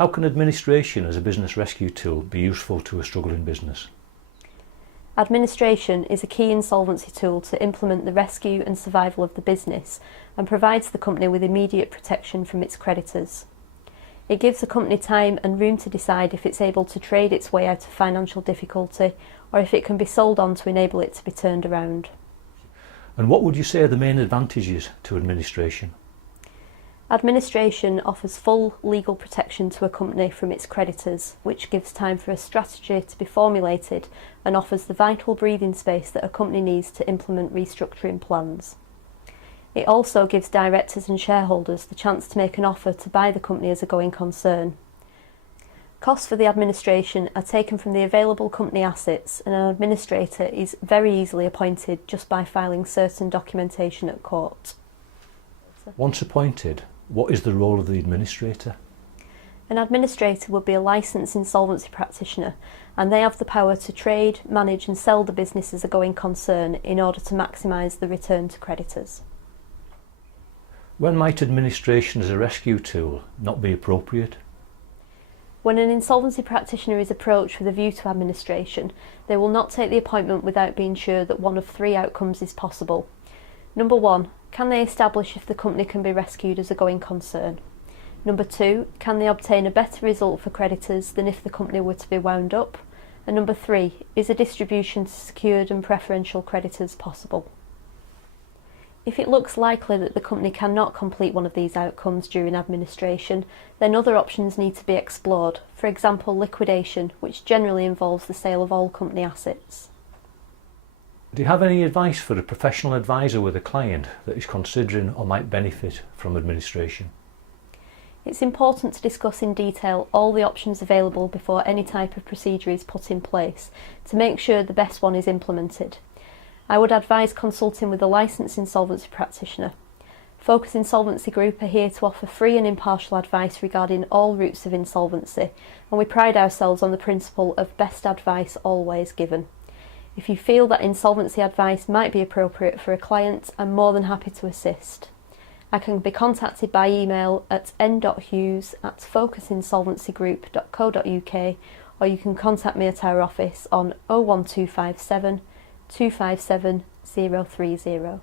How can administration as a business rescue tool be useful to a struggling business? Administration is a key insolvency tool to implement the rescue and survival of the business and provides the company with immediate protection from its creditors. It gives the company time and room to decide if it's able to trade its way out of financial difficulty or if it can be sold on to enable it to be turned around. And what would you say are the main advantages to administration? Administration offers full legal protection to a company from its creditors, which gives time for a strategy to be formulated and offers the vital breathing space that a company needs to implement restructuring plans. It also gives directors and shareholders the chance to make an offer to buy the company as a going concern. Costs for the administration are taken from the available company assets, and an administrator is very easily appointed just by filing certain documentation at court. Once appointed, what is the role of the administrator? An administrator would be a licensed insolvency practitioner, and they have the power to trade, manage and sell the business as a going concern in order to maximise the return to creditors. When might administration as a rescue tool not be appropriate? When an insolvency practitioner is approached with a view to administration, they will not take the appointment without being sure that one of three outcomes is possible. Number 1, can they establish if the company can be rescued as a going concern? Number 2, can they obtain a better result for creditors than if the company were to be wound up? And number 3, is a distribution to secured and preferential creditors possible? If it looks likely that the company cannot complete one of these outcomes during administration, then other options need to be explored, for example liquidation, which generally involves the sale of all company assets. Do you have any advice for a professional advisor with a client that is considering or might benefit from administration? It's important to discuss in detail all the options available before any type of procedure is put in place to make sure the best one is implemented. I would advise consulting with a licensed insolvency practitioner. Focus Insolvency Group are here to offer free and impartial advice regarding all routes of insolvency, and we pride ourselves on the principle of best advice always given. If you feel that insolvency advice might be appropriate for a client, I'm more than happy to assist. I can be contacted by email at n.hughes@focusinsolvencygroup.co.uk, or you can contact me at our office on 01257 257 030.